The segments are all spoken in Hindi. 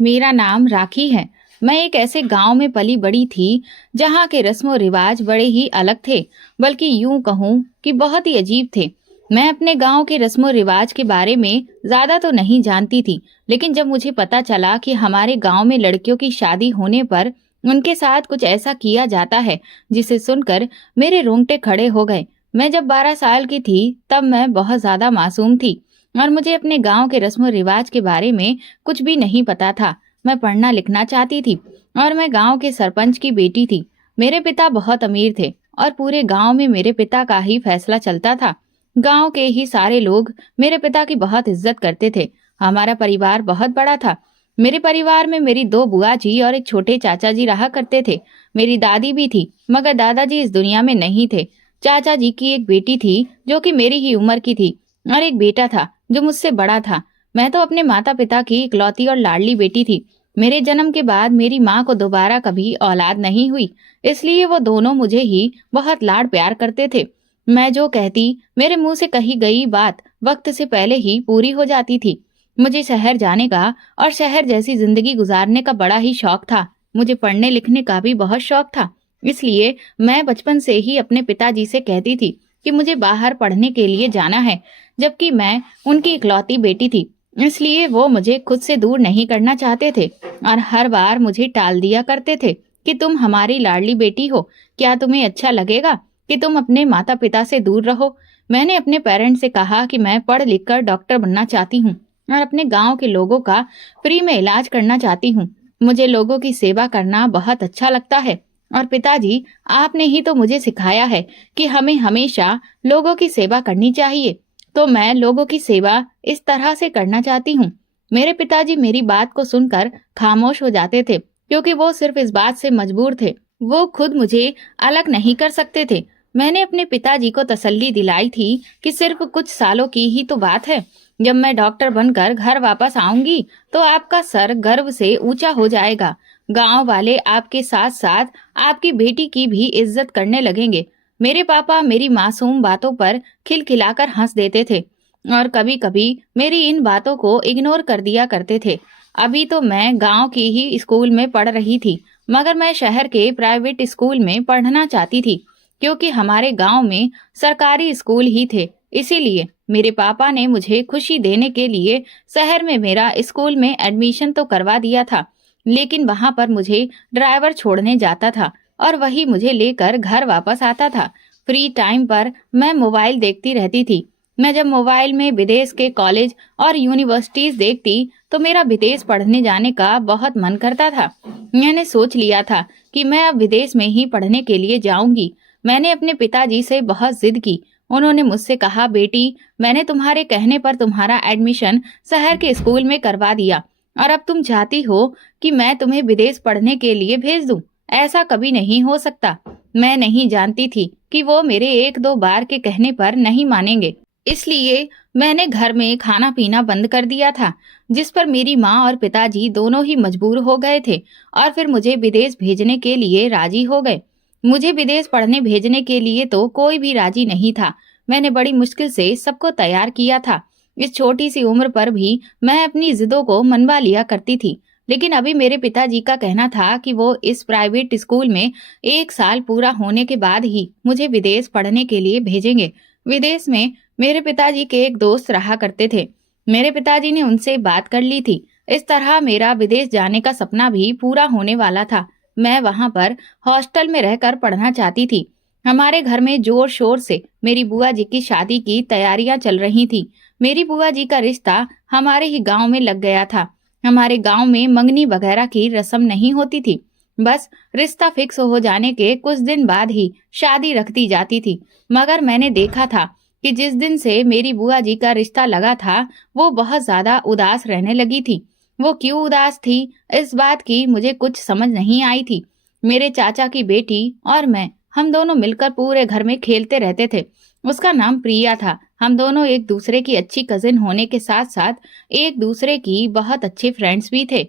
मेरा नाम राखी है। मैं एक ऐसे गांव में पली बड़ी थी जहां के रस्मों रिवाज बड़े ही अलग थे, बल्कि यूं कहूं कि बहुत ही अजीब थे। मैं अपने गांव के रस्मों रिवाज के बारे में ज्यादा तो नहीं जानती थी, लेकिन जब मुझे पता चला कि हमारे गांव में लड़कियों की शादी होने पर उनके साथ कुछ ऐसा किया जाता है, जिसे सुनकर मेरे रोंगटे खड़े हो गए। मैं जब 12 साल की थी तब मैं बहुत ज्यादा मासूम थी और मुझे अपने गांव के रस्मों रिवाज के बारे में कुछ भी नहीं पता था। मैं पढ़ना लिखना चाहती थी और मैं गांव के सरपंच की बेटी थी। मेरे पिता बहुत अमीर थे और पूरे गांव में मेरे पिता का ही फैसला चलता था। गांव के ही सारे लोग मेरे पिता की बहुत इज्जत करते थे। हमारा परिवार बहुत बड़ा था। मेरे परिवार में मेरी दो बुआ जी और एक छोटे चाचा जी रहा करते थे। मेरी दादी भी थी, मगर दादाजी इस दुनिया में नहीं थे। चाचा जी की एक बेटी थी जो कि मेरी ही उम्र की थी और एक बेटा था जो मुझसे बड़ा था। मैं तो अपने माता पिता की इकलौती और लाडली बेटी थी। मेरे जन्म के बाद मेरी माँ को दोबारा कभी औलाद नहीं हुई, इसलिए वो दोनों मुझे ही बहुत लाड प्यार करते थे। मैं जो कहती, मेरे मुंह से कही गई बात वक्त से पहले ही पूरी हो जाती थी। मुझे शहर जाने का और शहर जैसी जिंदगी गुजारने का बड़ा ही शौक था। मुझे पढ़ने लिखने का भी बहुत शौक था। इसलिए मैं बचपन से ही अपने पिताजी से कहती थी कि मुझे बाहर पढ़ने के लिए जाना है, जबकि मैं उनकी इकलौती बेटी थी। इसलिए वो मुझे खुद से दूर नहीं करना चाहते थे और हर बार मुझे टाल दिया करते थे कि तुम हमारी लाडली बेटी हो, क्या तुम्हें अच्छा लगेगा कि तुम अपने माता पिता से दूर रहो। मैंने अपने पेरेंट्स से कहा कि मैं पढ़ लिख कर डॉक्टर बनना चाहती हूँ और अपने गांव के लोगों का फ्री में इलाज करना चाहती हूँ। मुझे लोगों की सेवा करना बहुत अच्छा लगता है। और पिताजी, आपने ही तो मुझे सिखाया है कि हमें हमेशा लोगों की सेवा करनी चाहिए, तो मैं लोगों की सेवा इस तरह से करना चाहती हूँ। मेरे पिताजी मेरी बात को सुनकर खामोश हो जाते थे, क्योंकि वो सिर्फ इस बात से मजबूर थे। वो खुद मुझे अलग नहीं कर सकते थे। मैंने अपने पिताजी को तसल्ली दिलाई थी कि सिर्फ कुछ सालों की ही तो बात है। जब मैं डॉक्टर बनकर घर वापस आऊंगी तो आपका सर गर्व से ऊंचा हो जाएगा। गांव वाले आपके साथ साथ आपकी बेटी की भी इज्जत करने लगेंगे। मेरे पापा मेरी मासूम बातों पर खिलखिलाकर हंस देते थे और कभी कभी मेरी इन बातों को इग्नोर कर दिया करते थे। अभी तो मैं गांव की ही स्कूल में पढ़ रही थी, मगर मैं शहर के प्राइवेट स्कूल में पढ़ना चाहती थी, क्योंकि हमारे गांव में सरकारी स्कूल ही थे। इसीलिए मेरे पापा ने मुझे खुशी देने के लिए शहर में मेरा स्कूल में एडमिशन तो करवा दिया था, लेकिन वहां पर मुझे ड्राइवर छोड़ने जाता था और वही मुझे लेकर घर वापस आता था। फ्री टाइम पर मैं मोबाइल देखती रहती थी। मैं जब मोबाइल में विदेश के कॉलेज और यूनिवर्सिटीज देखती तो मेरा विदेश पढ़ने जाने का बहुत मन करता था। मैंने सोच लिया था कि मैं अब विदेश में ही पढ़ने के लिए जाऊंगी। मैंने अपने पिताजी से बहुत जिद की। उन्होंने मुझसे कहा, बेटी, मैंने तुम्हारे कहने पर तुम्हारा एडमिशन शहर के स्कूल में करवा दिया और अब तुम चाहती हो कि मैं तुम्हें विदेश पढ़ने के लिए भेज दूं। ऐसा कभी नहीं हो सकता। मैं नहीं जानती थी कि वो मेरे एक दो बार के कहने पर नहीं मानेंगे। इसलिए मैंने घर में खाना पीना बंद कर दिया था, जिस पर मेरी माँ और पिताजी दोनों ही मजबूर हो गए थे और फिर मुझे विदेश भेजने के लिए राजी हो गए। मुझे विदेश पढ़ने भेजने के लिए तो कोई भी राजी नहीं था। मैंने बड़ी मुश्किल से सबको तैयार किया था। इस छोटी सी उम्र पर भी मैं अपनी जिदों को मनवा लिया करती थी। लेकिन अभी मेरे पिताजी का कहना था कि वो इस प्राइवेट स्कूल में 1 साल पूरा होने के बाद ही मुझे विदेश पढ़ने के लिए भेजेंगे। विदेश में मेरे पिताजी के एक दोस्त रहा करते थे। मेरे पिताजी ने उनसे बात कर ली थी। इस तरह मेरा विदेश जाने का सपना भी पूरा होने वाला था। मैं वहां पर हॉस्टल में रहकर पढ़ना चाहती थी। हमारे घर में जोर शोर से मेरी बुआ जी की शादी की तैयारियां चल रही थी। मेरी बुआ जी का रिश्ता हमारे ही गांव में लग गया था। हमारे गांव में मंगनी वगैरह की रस्म नहीं होती थी। बस रिश्ता फिक्स हो जाने के कुछ दिन बाद ही शादी रख दी जाती थी। मगर मैंने देखा था कि जिस दिन से मेरी बुआ जी का रिश्ता लगा था, वो बहुत ज्यादा उदास रहने लगी थी। वो क्यों उदास थी, इस बात की मुझे कुछ समझ नहीं आई थी। मेरे चाचा की बेटी और मैं, हम दोनों मिलकर पूरे घर में खेलते रहते थे। उसका नाम प्रिया था। हम दोनों एक दूसरे की अच्छी कजिन होने के साथ साथ एक दूसरे की बहुत अच्छे फ्रेंड्स भी थे।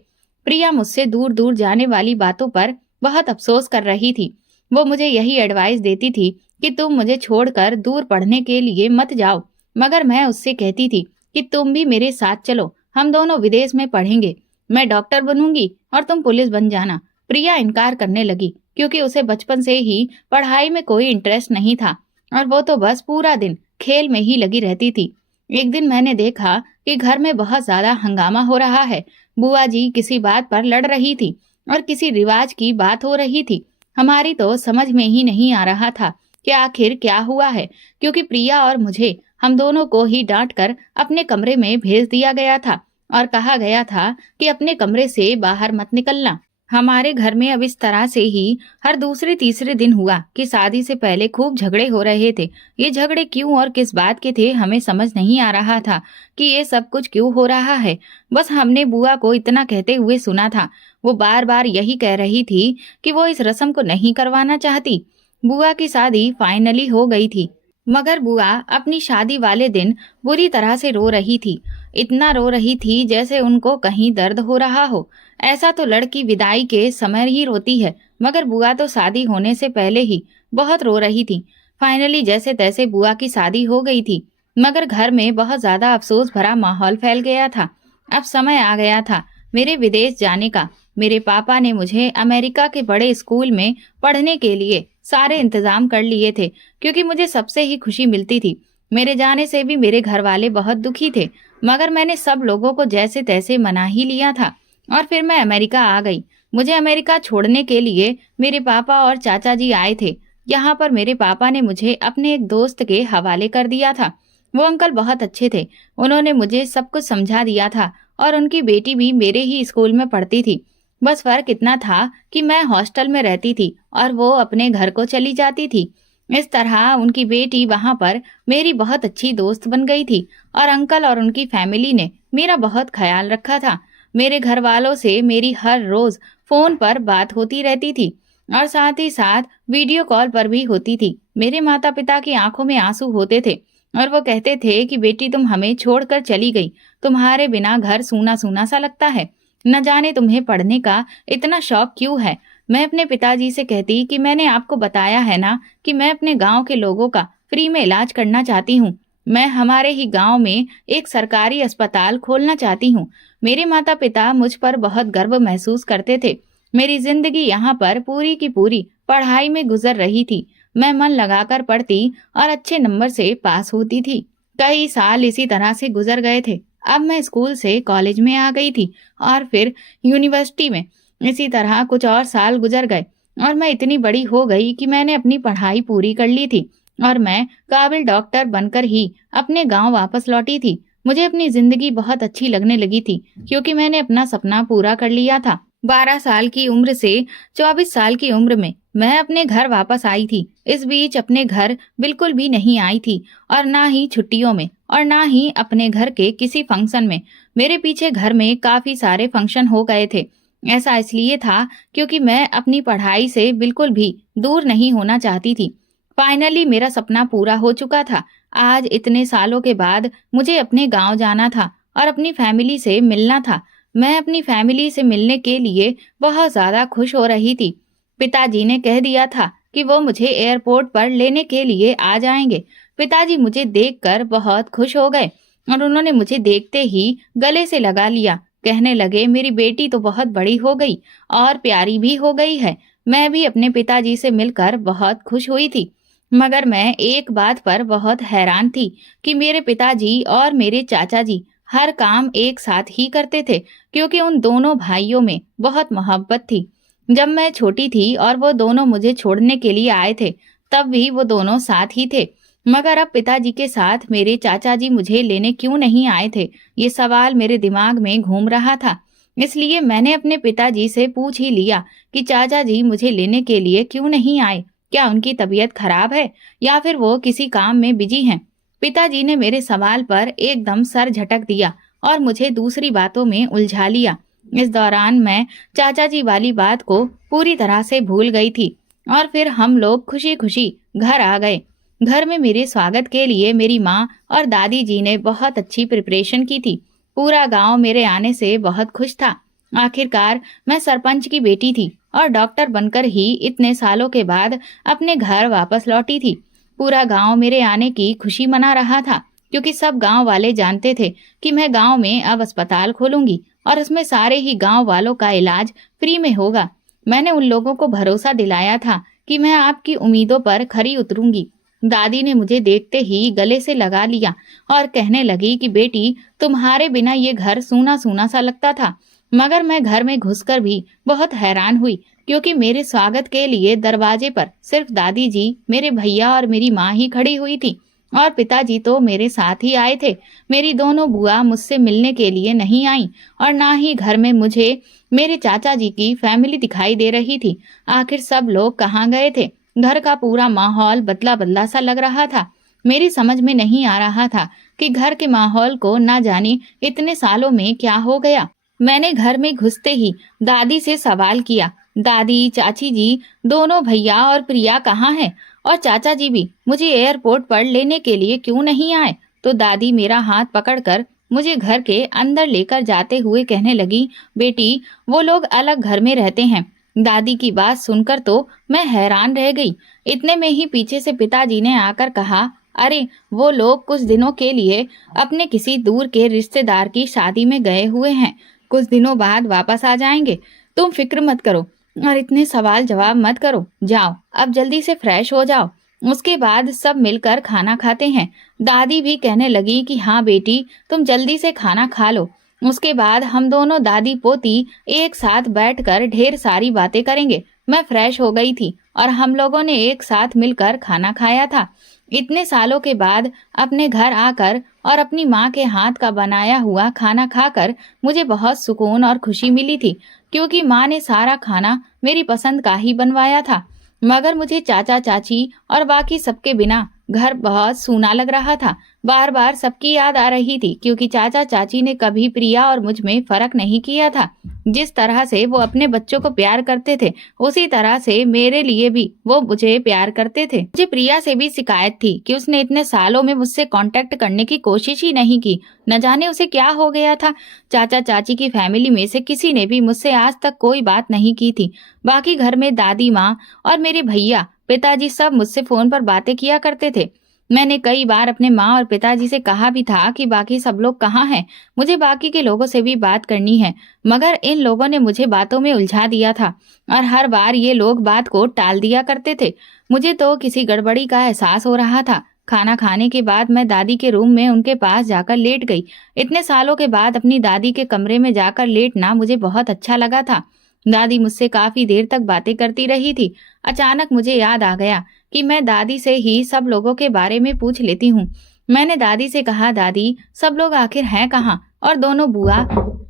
प्रिया मुझसे दूर दूर जाने वाली बातों पर बहुत अफसोस कर रही थी। वो मुझे यही एडवाइस देती थी कि तुम मुझे छोड़कर दूर पढ़ने के लिए मत जाओ, मगर मैं उससे कहती थी कि तुम भी मेरे साथ चलो, हम दोनों विदेश में पढ़ेंगे। मैं डॉक्टर बनूंगी और तुम पुलिस बन जाना। प्रिया इनकार करने लगी क्योंकि उसे बचपन से ही पढ़ाई में कोई इंटरेस्ट नहीं था और वो तो बस पूरा दिन खेल में ही लगी रहती थी। एक दिन मैंने देखा कि घर में बहुत ज्यादा हंगामा हो रहा है। बुआ जी किसी बात पर लड़ रही थी और किसी रिवाज की बात हो रही थी। हमारी तो समझ में ही नहीं आ रहा था कि आखिर क्या हुआ है, क्योंकि प्रिया और मुझे हम दोनों को ही डांट कर अपने कमरे में भेज दिया गया था और कहा गया था कि अपने कमरे से बाहर मत निकलना। हमारे घर में अब इस तरह से ही हर दूसरे तीसरे दिन हुआ कि शादी से पहले खूब झगड़े हो रहे थे। ये झगड़े क्यों और किस बात के थे हमें समझ नहीं आ रहा था कि ये सब कुछ क्यों हो रहा है। बस हमने बुआ को इतना कहते हुए सुना था। वो बार बार यही कह रही थी कि वो इस रस्म को नहीं करवाना चाहती। बुआ की शादी फाइनली हो गई थी, मगर बुआ अपनी शादी वाले दिन बुरी तरह से रो रही थी। इतना रो रही थी जैसे उनको कहीं दर्द हो रहा हो। ऐसा तो लड़की विदाई के समय ही रोती है, मगर बुआ तो शादी होने से पहले ही बहुत रो रही थी। फाइनली जैसे तैसे बुआ की शादी हो गई थी, मगर घर में बहुत ज्यादा अफसोस भरा माहौल फैल गया था। अब समय आ गया था मेरे विदेश जाने का। मेरे पापा ने मुझे अमेरिका के बड़े स्कूल में पढ़ने के लिए सारे इंतजाम कर लिए थे, क्योंकि मुझे सबसे ही खुशी मिलती थी। मेरे जाने से भी मेरे घर वाले बहुत दुखी थे, मगर मैंने सब लोगों को जैसे तैसे मना ही लिया था और फिर मैं अमेरिका आ गई। मुझे अमेरिका छोड़ने के लिए मेरे पापा और चाचा जी आए थे। यहाँ पर मेरे पापा ने मुझे अपने एक दोस्त के हवाले कर दिया था। वो अंकल बहुत अच्छे थे। उन्होंने मुझे सब कुछ समझा दिया था और उनकी बेटी भी मेरे ही स्कूल में पढ़ती थी। बस फर्क इतना था कि मैं हॉस्टल में रहती थी और वो अपने घर को चली जाती थी। इस तरह उनकी बेटी वहां पर मेरी बहुत अच्छी दोस्त बन गई थी और अंकल और उनकी फैमिली ने मेरा बहुत ख्याल रखा था। मेरे घर वालों से मेरी हर रोज फोन पर बात होती रहती थी और साथ ही साथ वीडियो कॉल पर भी होती थी। मेरे माता पिता की आंखों में आंसू होते थे और वो कहते थे कि बेटी तुम हमें छोड़कर चली गई, तुम्हारे बिना घर सूना सूना सा लगता है, न जाने तुम्हें पढ़ने का इतना शौक क्यों है। मैं अपने पिताजी से कहती कि मैंने आपको बताया है ना कि मैं अपने गांव के लोगों का फ्री में इलाज करना चाहती हूँ। मैं हमारे ही गांव में एक सरकारी अस्पताल खोलना चाहती हूँ। मेरे माता पिता मुझ पर बहुत गर्व महसूस करते थे। मेरी जिंदगी यहाँ पर पूरी की पूरी पढ़ाई में गुजर रही थी। मैं मन लगाकर पढ़ती और अच्छे नंबर से पास होती थी। कई साल इसी तरह से गुजर गए थे। अब मैं स्कूल से कॉलेज में आ गई थी और फिर यूनिवर्सिटी में। इसी तरह कुछ और साल गुजर गए और मैं इतनी बड़ी हो गई कि मैंने अपनी पढ़ाई पूरी कर ली थी और मैं काबिल डॉक्टर बनकर ही अपने गांव वापस लौटी थी। मुझे अपनी जिंदगी बहुत अच्छी लगने लगी थी, क्योंकि मैंने अपना सपना पूरा कर लिया था। 12 साल की उम्र से 24 साल की उम्र में मैं अपने घर वापस आई थी। इस बीच अपने घर बिल्कुल भी नहीं आई थी और ना ही छुट्टियों में और ना ही अपने घर के किसी फंक्शन में। मेरे पीछे घर में काफी सारे फंक्शन हो गए थे। ऐसा इसलिए था क्योंकि मैं अपनी पढ़ाई से बिल्कुल भी दूर नहीं होना चाहती थी। फाइनली मेरा सपना पूरा हो चुका था। आज इतने सालों के बाद मुझे अपने गांव जाना था और अपनी फैमिली से मिलना था। मैं अपनी फैमिली से मिलने के लिए बहुत ज्यादा खुश हो रही थी। पिताजी ने कह दिया था कि वो मुझे एयरपोर्ट पर लेने के लिए आ जाएंगे। पिताजी मुझे देखकर बहुत खुश हो गए और उन्होंने मुझे देखते ही गले से लगा लिया। कहने लगे, मेरी बेटी तो बहुत बड़ी हो गई और प्यारी भी हो गई है। मैं भी अपने पिताजी से मिलकर बहुत खुश हुई थी, मगर मैं एक बात पर बहुत हैरान थी कि मेरे पिताजी और मेरे चाचा जी हर काम एक साथ ही करते थे, क्योंकि उन दोनों भाइयों में बहुत मोहब्बत थी। जब मैं छोटी थी और वो दोनों मुझे छोड़ने के लिए आए थे, तब भी वो दोनों साथ ही थे। मगर अब पिताजी के साथ मेरे चाचा जी मुझे लेने क्यों नहीं आए थे, ये सवाल मेरे दिमाग में घूम रहा था। इसलिए मैंने अपने पिताजी से पूछ ही लिया कि चाचा जी मुझे लेने के लिए क्यों नहीं आए। क्या उनकी तबीयत खराब है या फिर वो किसी काम में बिजी हैं? पिताजी ने मेरे सवाल पर एकदम सर झटक दिया और मुझे दूसरी बातों में उलझा लिया। इस दौरान मैं चाचा जी वाली बात को पूरी तरह से भूल गई थी और फिर हम लोग खुशी खुशी घर आ गए। घर में मेरे स्वागत के लिए मेरी माँ और दादी जी ने बहुत अच्छी प्रिपरेशन की थी। पूरा गांव मेरे आने से बहुत खुश था। आखिरकार मैं सरपंच की बेटी थी और डॉक्टर बनकर ही इतने सालों के बाद अपने घर वापस लौटी थी। पूरा गांव मेरे आने की खुशी मना रहा था, क्योंकि सब गांव वाले जानते थे कि मैं गांव में अब अस्पताल खोलूंगी और उसमें सारे ही गांव वालों का इलाज फ्री में होगा। मैंने उन लोगों को भरोसा दिलाया था कि मैं आपकी उम्मीदों पर खरी उतरूंगी। दादी ने मुझे देखते ही गले से लगा लिया और कहने लगी कि बेटी, तुम्हारे बिना ये घर सूना सूना सा लगता था। मगर मैं घर में घुसकर भी बहुत हैरान हुई, क्योंकि मेरे स्वागत के लिए दरवाजे पर सिर्फ दादी जी, मेरे भैया और मेरी माँ ही खड़ी हुई थी, और पिताजी तो मेरे साथ ही आए थे। मेरी दोनों बुआ मुझसे मिलने के लिए नहीं आई, और ना ही घर में मुझे मेरे चाचा जी की फैमिली दिखाई दे रही थी। आखिर सब लोग कहाँ गए थे? घर का पूरा माहौल बदला बदला सा लग रहा था। मेरी समझ में नहीं आ रहा था कि घर के माहौल को ना जाने इतने सालों में क्या हो गया। मैंने घर में घुसते ही दादी से सवाल किया, दादी, चाची जी, दोनों भैया और प्रिया कहाँ हैं? और चाचा जी भी मुझे एयरपोर्ट पर लेने के लिए क्यों नहीं आए? तो दादी मेरा हाथ पकड़कर मुझे घर के अंदर लेकर जाते हुए कहने लगी, बेटी, वो लोग अलग घर में रहते हैं। दादी की बात सुनकर तो मैं हैरान रह गई। इतने में ही पीछे से पिताजी ने आकर कहा, अरे, वो लोग कुछ दिनों के लिए अपने किसी दूर के रिश्तेदार की शादी में गए हुए हैं। कुछ दिनों बाद वापस आ जाएंगे। तुम फिक्र मत करो और इतने सवाल जवाब मत करो। जाओ, अब जल्दी से फ्रेश हो जाओ। उसके बाद सब मिलकर खाना खाते हैं। दादी भी कहने लगी कि हाँ बेटी, तुम जल्दी से खाना खा लो। उसके बाद हम दोनों दादी पोती एक साथ बैठकर ढेर सारी बातें करेंगे। मैं फ्रेश हो गई थी और हम लोगों ने एक साथ मिलकर खाना खाया था। इतने सालों के बाद अपने घर आकर और अपनी माँ के हाथ का बनाया हुआ खाना खाकर मुझे बहुत सुकून और खुशी मिली थी, क्योंकि माँ ने सारा खाना मेरी पसंद का ही बनवाया था। मगर मुझे चाचा चाची और बाकी सबके बिना घर बहुत सूना लग रहा था। बार बार सबकी याद आ रही थी, क्योंकि चाचा चाची ने कभी प्रिया और मुझ में फर्क नहीं किया था। जिस तरह से वो अपने बच्चों को प्यार करते थे, उसी तरह से मेरे लिए भी वो मुझे प्यार करते थे। मुझे प्रिया से भी शिकायत थी कि उसने इतने सालों में मुझसे कांटेक्ट करने की कोशिश ही नहीं की। न जाने उसे क्या हो गया था। चाचा चाची की फैमिली में से किसी ने भी मुझसे आज तक कोई बात नहीं की थी। बाकी घर में दादी माँ और मेरे भैया, पिताजी सब मुझसे फोन पर बातें किया करते थे। मैंने कई बार अपने माँ और पिताजी से कहा भी था कि बाकी सब लोग कहाँ हैं, मुझे बाकी के लोगों से भी बात करनी है। मगर इन लोगों ने मुझे बातों में उलझा दिया था और हर बार ये लोग बात को टाल दिया करते थे। मुझे तो किसी गड़बड़ी का एहसास हो रहा था। खाना खाने के बाद मैं दादी के रूम में उनके पास जाकर लेट गई। इतने सालों के बाद अपनी दादी के कमरे में जाकर लेटना मुझे बहुत अच्छा लगा था। दादी मुझसे काफी देर तक बातें करती रही थी। अचानक मुझे याद आ गया कि मैं दादी से ही सब लोगों के बारे में पूछ लेती हूँ। मैंने दादी से कहा, दादी, सब लोग आखिर हैं कहाँ? और दोनों बुआ,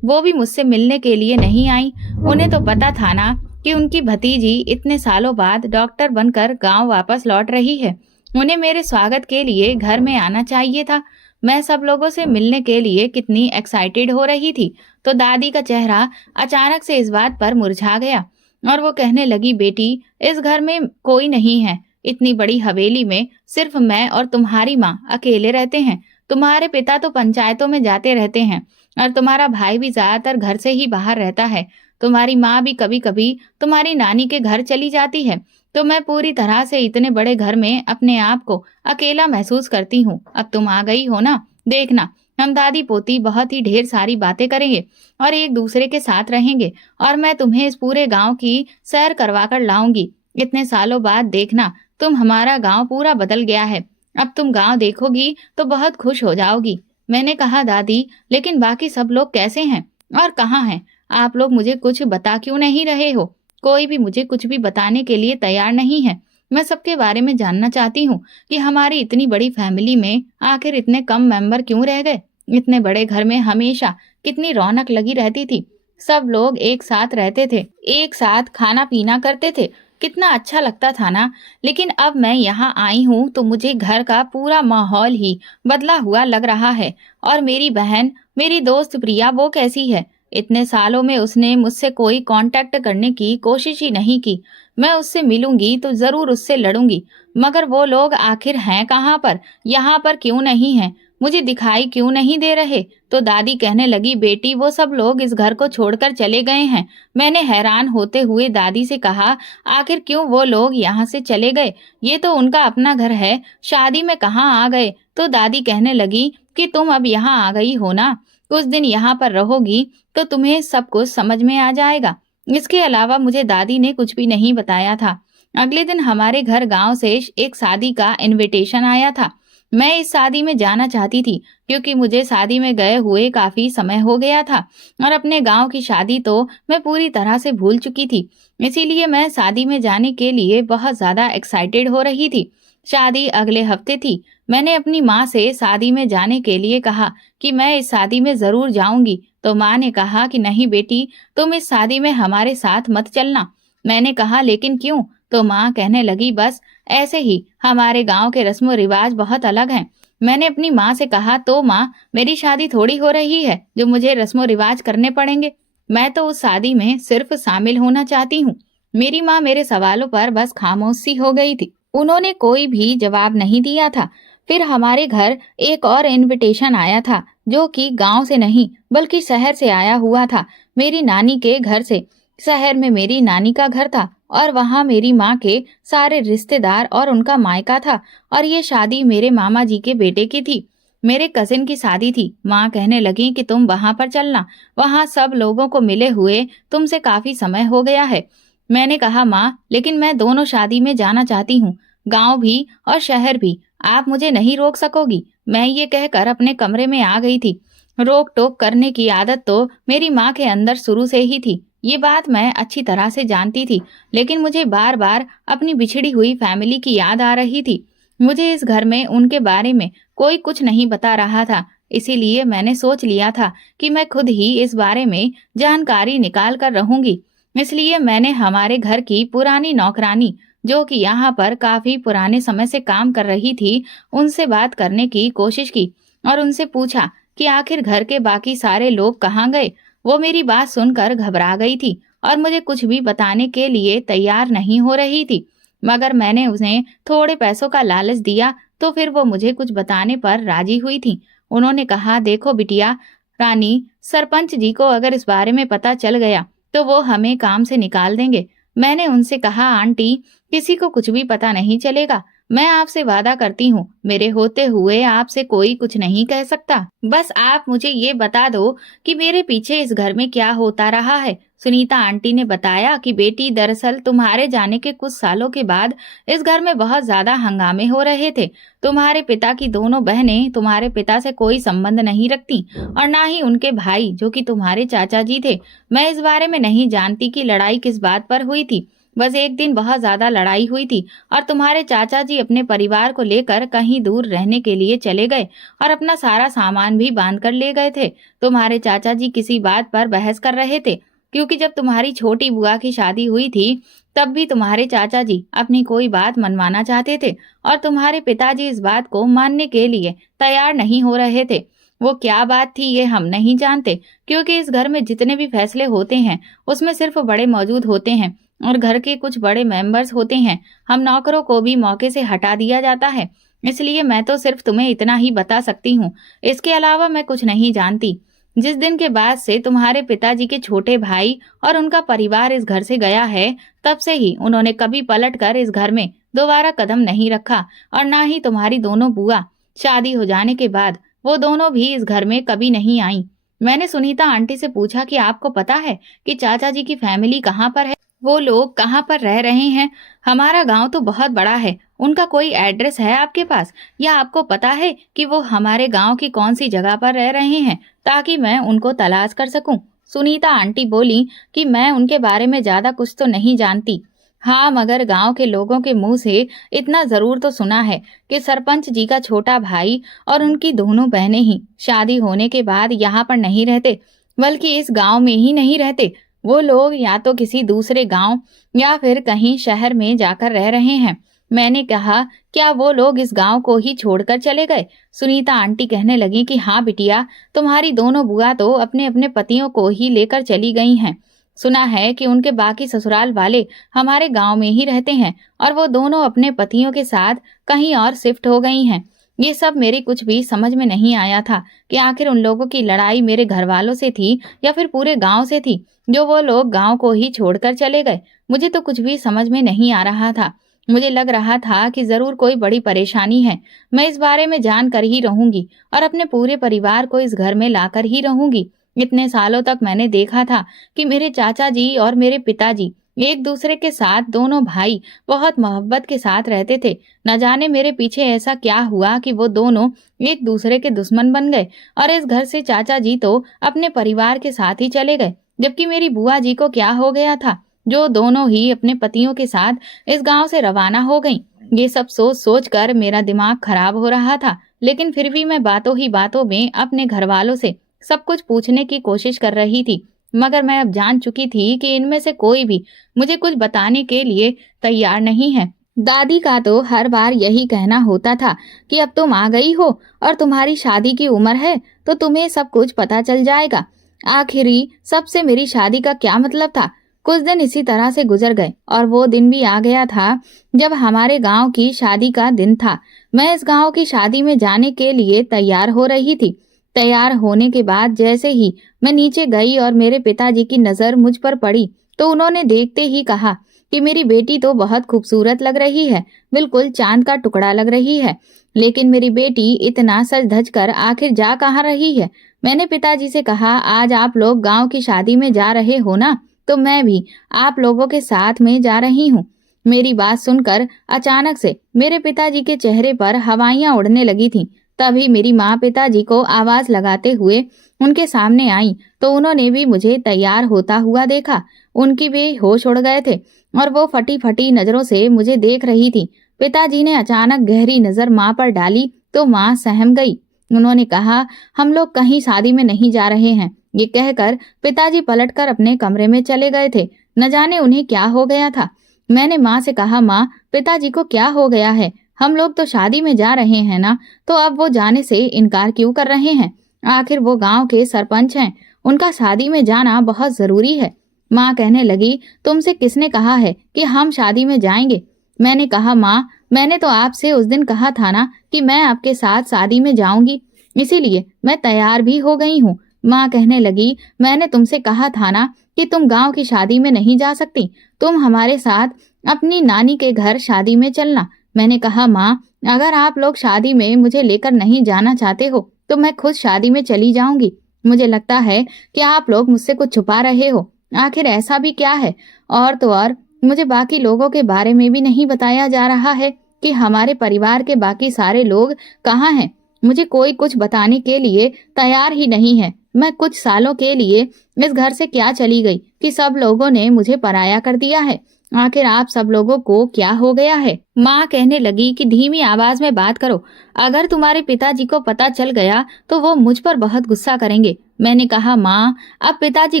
वो भी मुझसे मिलने के लिए नहीं आई। उन्हें तो पता था ना कि उनकी भतीजी इतने सालों बाद डॉक्टर बनकर गांव वापस लौट रही है। उन्हें मेरे स्वागत के लिए घर में आना चाहिए था। मैं सब लोगों से मिलने के लिए कितनी एक्साइटेड हो रही थी। तो दादी का चेहरा अचानक से इस बात पर मुरझा गया और वो कहने लगी, बेटी, इस घर में कोई नहीं है। इतनी बड़ी हवेली में सिर्फ मैं और तुम्हारी माँ अकेले रहते हैं। तुम्हारे पिता तो पंचायतों में जाते रहते हैं और तुम्हारा भाई भी ज्यादातर घर से ही बाहर रहता है। तुम्हारी माँ भी कभी कभी तुम्हारी नानी के घर चली जाती है। तो मैं पूरी तरह से इतने बड़े घर में अपने आप को अकेला महसूस करती हूँ। अब तुम आ गई हो ना, देखना, हम दादी पोती बहुत ही ढेर सारी बातें करेंगे और एक दूसरे के साथ रहेंगे, और मैं तुम्हें इस पूरे गांव की सैर करवा कर लाऊंगी। इतने सालों बाद देखना, तुम हमारा गांव पूरा बदल गया है। अब तुम गांव देखोगी तो बहुत खुश हो जाओगी। मैंने कहा, दादी, लेकिन बाकी सब लोग कैसे हैं और कहाँ हैं? आप लोग मुझे कुछ बता क्यों नहीं रहे हो? कोई भी मुझे कुछ भी बताने के लिए तैयार नहीं है। मैं सबके बारे में जानना चाहती हूँ कि हमारी इतनी बड़ी फैमिली में आखिर इतने कम मेंबर क्यों रह गए। इतने बड़े घर में हमेशा कितनी रौनक लगी रहती थी। सब लोग एक साथ रहते थे, एक साथ खाना पीना करते थे, कितना अच्छा लगता था ना। लेकिन अब मैं यहाँ आई हूँ तो मुझे घर का पूरा माहौल ही बदला हुआ लग रहा है। और मेरी बहन, मेरी दोस्त प्रिया, वो कैसी है? इतने सालों में उसने मुझसे कोई कांटेक्ट करने की कोशिश ही नहीं की। मैं उससे मिलूंगी तो जरूर उससे लड़ूंगी। मगर वो लोग आखिर हैं कहाँ पर? यहाँ पर क्यों नहीं हैं? मुझे दिखाई क्यों नहीं दे रहे? तो दादी कहने लगी, बेटी, वो सब लोग इस घर को छोड़कर चले गए हैं। मैंने हैरान होते हुए दादी से कहा, आखिर क्यों वो लोग यहाँ से चले गए? ये तो उनका अपना घर है, शादी में कहाँ आ गए? तो दादी कहने लगी कि तुम अब यहाँ आ गई हो ना, कुछ दिन यहाँ पर रहोगी, तो तुम्हें सब कुछ समझ में आ जाएगा। इसके अलावा मुझे दादी ने कुछ भी नहीं बताया था। अगले दिन हमारे घर गांव से एक शादी का इनविटेशन आया था। मैं इस शादी में जाना चाहती थी क्योंकि मुझे शादी में गए हुए काफी समय हो गया था और अपने गांव की शादी तो मैं पूरी तरह से भूल चुकी थी। इसीलिए मैं शादी में जाने के लिए बहुत ज्यादा एक्साइटेड हो रही थी। शादी अगले हफ्ते थी। मैंने अपनी माँ से शादी में जाने के लिए कहा कि मैं इस शादी में जरूर जाऊंगी, तो माँ ने कहा कि नहीं बेटी, तुम इस शादी में हमारे साथ मत चलना। मैंने कहा लेकिन क्यों? तो माँ कहने लगी बस ऐसे ही, हमारे गांव के रस्म रिवाज बहुत अलग हैं। मैंने अपनी माँ से कहा तो माँ, मेरी शादी थोड़ी हो रही है जो मुझे रस्म रिवाज करने पड़ेंगे। मैं तो उस शादी में सिर्फ शामिल होना चाहती हूँ। मेरी माँ मेरे सवालों पर बस खामोश सी हो गई थी। उन्होंने कोई भी जवाब नहीं दिया था। फिर हमारे घर एक और इनविटेशन आया था जो कि गांव से नहीं बल्कि शहर से आया हुआ था, मेरी नानी के घर से। शहर में मेरी नानी का घर था और वहां मेरी माँ के सारे रिश्तेदार और उनका मायका था और ये शादी मेरे मामा जी के बेटे की थी। मेरे कजिन की शादी थी। माँ कहने लगी कि तुम वहां पर चलना, वहां सब लोगों को मिले हुए तुमसे काफी समय हो गया है। मैंने कहा माँ, लेकिन मैं दोनों शादी में जाना चाहती हूँ, गांव भी और शहर भी। आप मुझे नहीं रोक सकोगी। मैं ये कहकर अपने कमरे में आ गई थी। रोक टोक करने की आदत तो मेरी माँ के अंदर शुरू से ही थी। ये बात मैं अच्छी तरह से जानती थी, लेकिन मुझे बार बार अपनी बिछड़ी हुई फैमिली की याद आ रही थी। मुझे इस घर में उनके बारे में कोई कुछ नहीं बता रहा था। इसीलिए मैंने सोच लिया था कि मैं खुद ही इस बारे में जानकारी निकाल कर रहूंगी। इसलिए मैंने हमारे घर की पुरानी नौकरानी, जो कि यहाँ पर काफी पुराने समय से काम कर रही थी, उनसे बात करने की कोशिश की और उनसे पूछा कि आखिर घर के बाकी सारे लोग कहाँ गए। वो मेरी बात सुनकर घबरा गई थी और मुझे कुछ भी बताने के लिए तैयार नहीं हो रही थी। मगर मैंने उन्हें थोड़े पैसों का लालच दिया तो फिर वो मुझे कुछ बताने पर राजी हुई थी। उन्होंने कहा देखो बिटिया रानी, सरपंच जी को अगर इस बारे में पता चल गया तो वो हमें काम से निकाल देंगे। मैंने उनसे कहा आंटी, किसी को कुछ भी पता नहीं चलेगा। मैं आपसे वादा करती हूँ, मेरे होते हुए आपसे कोई कुछ नहीं कह सकता। बस आप मुझे ये बता दो कि मेरे पीछे इस घर में क्या होता रहा है। सुनीता आंटी ने बताया कि बेटी, दरअसल तुम्हारे जाने के कुछ सालों के बाद इस घर में बहुत ज्यादा हंगामे हो रहे थे। तुम्हारे पिता की दोनों बहनें तुम्हारे पिता से कोई संबंध नहीं रखती और ना ही उनके भाई, जो कि तुम्हारे चाचा जी थे। मैं इस बारे में नहीं जानती कि लड़ाई किस बात पर हुई थी। बस एक दिन बहुत ज्यादा लड़ाई हुई थी और तुम्हारे चाचा जी अपने परिवार को लेकर कहीं दूर रहने के लिए चले गए और अपना सारा सामान भी बांध कर ले गए थे। तुम्हारे चाचा जी किसी बात पर बहस कर रहे थे, क्योंकि जब तुम्हारी छोटी बुआ की शादी हुई थी तब भी तुम्हारे चाचा जी अपनी कोई बात मनवाना चाहते थे और तुम्हारे पिताजी इस बात को मानने के लिए तैयार नहीं हो रहे थे। वो क्या बात थी ये हम नहीं जानते, क्योंकि इस घर में जितने भी फैसले होते हैं उसमें सिर्फ बड़े मौजूद होते हैं और घर के कुछ बड़े मेंबर्स होते हैं। हम नौकरों को भी मौके से हटा दिया जाता है। इसलिए मैं तो सिर्फ तुम्हें इतना ही बता सकती हूँ, इसके अलावा मैं कुछ नहीं जानती। जिस दिन के बाद से तुम्हारे पिताजी के छोटे भाई और उनका परिवार इस घर से गया है, तब से ही उन्होंने कभी पलट कर इस घर में दोबारा कदम नहीं रखा और ना ही तुम्हारी दोनों बुआ। शादी हो जाने के बाद वो दोनों भी इस घर में कभी नहीं आई। मैंने सुनीता आंटी से पूछा कि आपको पता है कि चाचा जी की फैमिली कहाँ पर है, वो लोग कहाँ पर रह रहे हैं? हमारा गांव तो बहुत बड़ा है, उनका कोई एड्रेस है आपके पास, या आपको पता है कि वो हमारे गांव की कौन सी जगह पर रह रहे हैं, ताकि मैं उनको तलाश कर सकूं? सुनीता आंटी बोली कि मैं उनके बारे में ज्यादा कुछ तो नहीं जानती। हाँ, मगर गांव के लोगों के मुंह से इतना जरूर तो सुना है कि सरपंच जी का छोटा भाई और उनकी दोनों बहनें ही शादी होने के बाद यहाँ पर नहीं रहते, बल्कि इस गांव में ही नहीं रहते। वो लोग या तो किसी दूसरे गांव या फिर कहीं शहर में जाकर रह रहे हैं। मैंने कहा क्या वो लोग इस गांव को ही छोड़कर चले गए? सुनीता आंटी कहने लगी कि हाँ बिटिया, तुम्हारी दोनों बुआ तो अपने अपने पतियों को ही लेकर चली गई हैं। सुना है कि उनके बाकी ससुराल वाले हमारे गांव में ही रहते हैं और वो दोनों अपने पतियों के साथ कहीं और शिफ्ट हो गई हैं। ये सब मेरी कुछ भी समझ में नहीं आया था कि आखिर उन लोगों की लड़ाई मेरे घर वालों से थी या फिर पूरे गांव से थी, जो वो लोग गांव को ही छोड़कर चले गए। मुझे तो कुछ भी समझ में नहीं आ रहा था। मुझे लग रहा था कि जरूर कोई बड़ी परेशानी है। मैं इस बारे में जान कर ही रहूंगी और अपने पूरे परिवार को इस घर में लाकर ही रहूंगी। इतने सालों तक मैंने देखा था कि मेरे चाचा जी और मेरे पिताजी एक दूसरे के साथ दोनों भाई बहुत मोहब्बत के साथ रहते थे। न जाने मेरे पीछे ऐसा क्या हुआ कि वो दोनों एक दूसरे के दुश्मन बन गए और इस घर से चाचा जी तो अपने परिवार के साथ ही चले गए, जबकि मेरी बुआ जी को क्या हो गया था, जो दोनों ही अपने पतियों के साथ इस गांव से रवाना हो गईं। ये सब सोच सोच कर मेरा दिमाग खराब हो रहा था, लेकिन फिर भी मैं बातों ही बातों में अपने घर वालों से सब कुछ पूछने की कोशिश कर रही थी। मगर मैं अब जान चुकी थी कि इनमें से कोई भी मुझे कुछ बताने के लिए तैयार नहीं है। दादी का तो हर बार यही कहना होता था कि अब तुम आ गई हो और तुम्हारी शादी की उम्र है तो तुम्हें सब कुछ पता चल जाएगा। आखिरी सबसे मेरी शादी का क्या मतलब था। कुछ दिन इसी तरह से गुजर गए और वो दिन भी आ गया था जब हमारे गांव की शादी का दिन था। मैं इस गांव की शादी में जाने के लिए तैयार हो रही थी। तैयार होने के बाद जैसे ही मैं नीचे गई और मेरे पिताजी की नजर मुझ पर पड़ी तो उन्होंने देखते ही कहा कि मेरी बेटी तो बहुत खूबसूरत लग रही है, बिल्कुल चांद का टुकड़ा लग रही है। लेकिन मेरी बेटी इतना सज धज कर आखिर जा कहाँ रही है। मैंने पिताजी से कहा, आज आप लोग गांव की शादी में जा रहे हो ना, तो मैं भी आप लोगों के साथ में जा रही हूँ। मेरी बात सुनकर अचानक से मेरे पिताजी के चेहरे पर हवाइयां उड़ने लगी थीं। तभी मेरी माँ पिताजी को आवाज लगाते हुए उनके सामने आई तो उन्होंने भी मुझे तैयार होता हुआ देखा। उनकी भी होश उड़ गए थे और वो फटी फटी नजरों से मुझे देख रही थी। पिताजी ने अचानक गहरी नजर माँ पर डाली तो माँ सहम गई। उन्होंने कहा, हम लोग कहीं शादी में नहीं जा रहे हैं। ये कहकर पिताजी पलटकर अपने कमरे में चले गए थे। न जाने उन्हें क्या हो गया था। मैंने माँ से कहा, माँ पिताजी को क्या हो गया है, हम लोग तो शादी में जा रहे हैं ना, तो अब वो जाने से इनकार क्यों कर रहे हैं। आखिर वो गांव के सरपंच हैं, उनका शादी में जाना बहुत जरूरी है। माँ कहने लगी, तुमसे किसने कहा है कि हम शादी में जाएंगे। मैंने कहा, माँ मैंने तो आपसे उस दिन कहा था ना कि मैं आपके साथ शादी में जाऊंगी, इसीलिए मैं तैयार भी हो गई हूँ। माँ कहने लगी, मैंने तुमसे कहा था ना कि तुम गांव की शादी में नहीं जा सकती, तुम हमारे साथ अपनी नानी के घर शादी में चलना। मैंने कहा, माँ अगर आप लोग शादी में मुझे लेकर नहीं जाना चाहते हो तो मैं खुद शादी में चली जाऊंगी। मुझे लगता है कि आप लोग मुझसे कुछ छुपा रहे हो। आखिर ऐसा भी क्या है। और तो और मुझे बाकी लोगों के बारे में भी नहीं बताया जा रहा है कि हमारे परिवार के बाकी सारे लोग कहाँ हैं। मुझे कोई कुछ बताने के लिए तैयार ही नहीं है। मैं कुछ सालों के लिए इस घर से क्या चली गई कि सब लोगों ने मुझे पराया कर दिया है। आखिर आप सब लोगों को क्या हो गया है। माँ कहने लगी कि धीमी आवाज में बात करो, अगर तुम्हारे पिताजी को पता चल गया तो वो मुझ पर बहुत गुस्सा करेंगे। मैंने कहा, माँ अब पिताजी